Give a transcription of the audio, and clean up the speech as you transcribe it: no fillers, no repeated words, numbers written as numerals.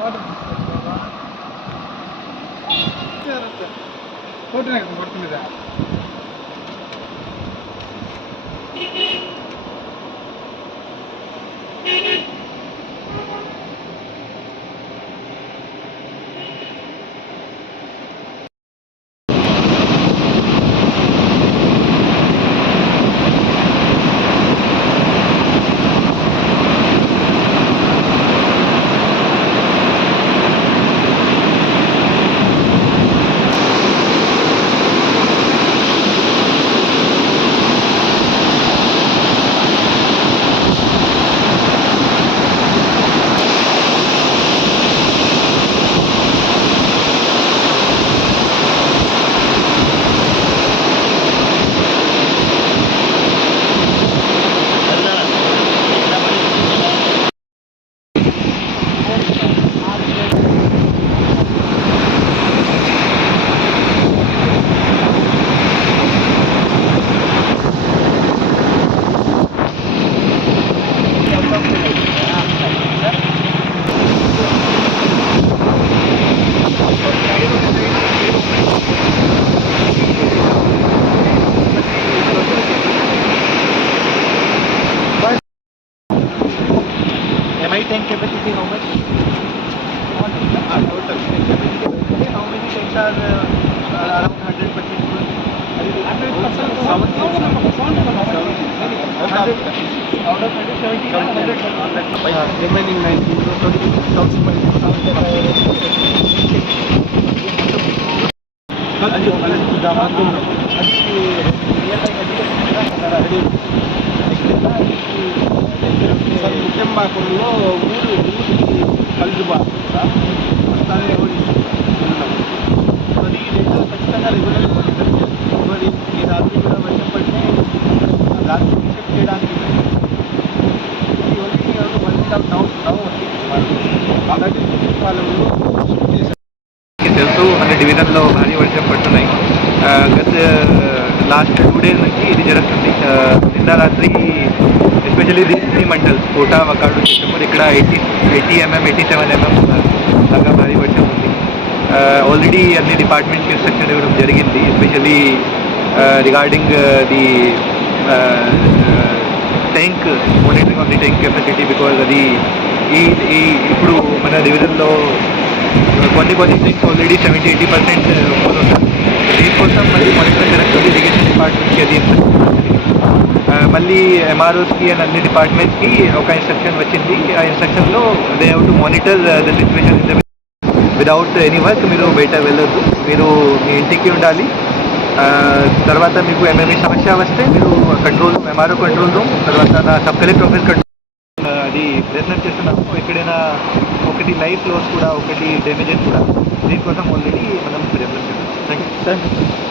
కొడుతుందా MI tank capacity how much? Total tank capacity. How many tanks are around 100% full? 100%. 70. Out of 170, 100. Remaining 90. So 20,000. ముఖ్యంబాకంలో ఊరికి కలిసి బాగుంటుందా అదే మరి ఈ డేటా ఖచ్చితంగా రెగ్యులర్ మానిటర్ చేయాలి. మరి ఈ రాత్రి కూడా వర్షం పడితే రాత్రి చెక్ చేయడానికి ఓన్లీ తెలుసు మన డివిజన్లో భారీ వర్షం పడుతున్నాయి. గత లాస్ట్ 2 days నుంచి ఇది జరుగుతుంది. నిన్న రాత్రి ఎస్పెషల్లీ దీస్ 3 మండల్స్ కోటా వకాడు చిత్తూరు ఇక్కడ 80 mm 87 mm బాగా భారీ వర్షం ఉంది. ఆల్రెడీ అన్ని డిపార్ట్మెంట్కి ఇన్స్ట్రక్షన్ ఇవ్వడం జరిగింది, especially regarding the tank monitoring of the tank capacity. Because అది ఇప్పుడు మన డివిజన్లో కొన్ని ట్యాంక్స్ ఆల్రెడీ 70-80% ఫుల్ ఉంటాయి. దీనికోసం మళ్ళీ మానిటరింగ్ జరుగుతుంది ఇరిగేషన్ డిపార్ట్మెంట్కి. అది మళ్ళీ ఎంఆర్ఓస్కి అండ్ అన్ని డిపార్ట్మెంట్స్కి ఒక ఇన్స్ట్రక్షన్ వచ్చింది. ఆ ఇన్స్ట్రక్షన్లో they have to monitor the situation in the without any work. మీరు బయట వెళ్ళొద్దు, మీరు మీ ఇంటికి ఉండాలి. తర్వాత మీకు ఏమేమి సమస్య వస్తే మీరు control room, MRO control room, తర్వాత నా సబ్ కలెక్టర్ ఆఫీస్ కంట్రోల్ అది ప్రయత్నం చేస్తున్నాము. ఎక్కడైనా ఒకటి లైఫ్ లాస్ కూడా, ఒకటి డ్యామేజెస్ కూడా, దీనికోసం ఆల్రెడీ మనం ప్రయత్నం చేస్తున్నాం. Thank you.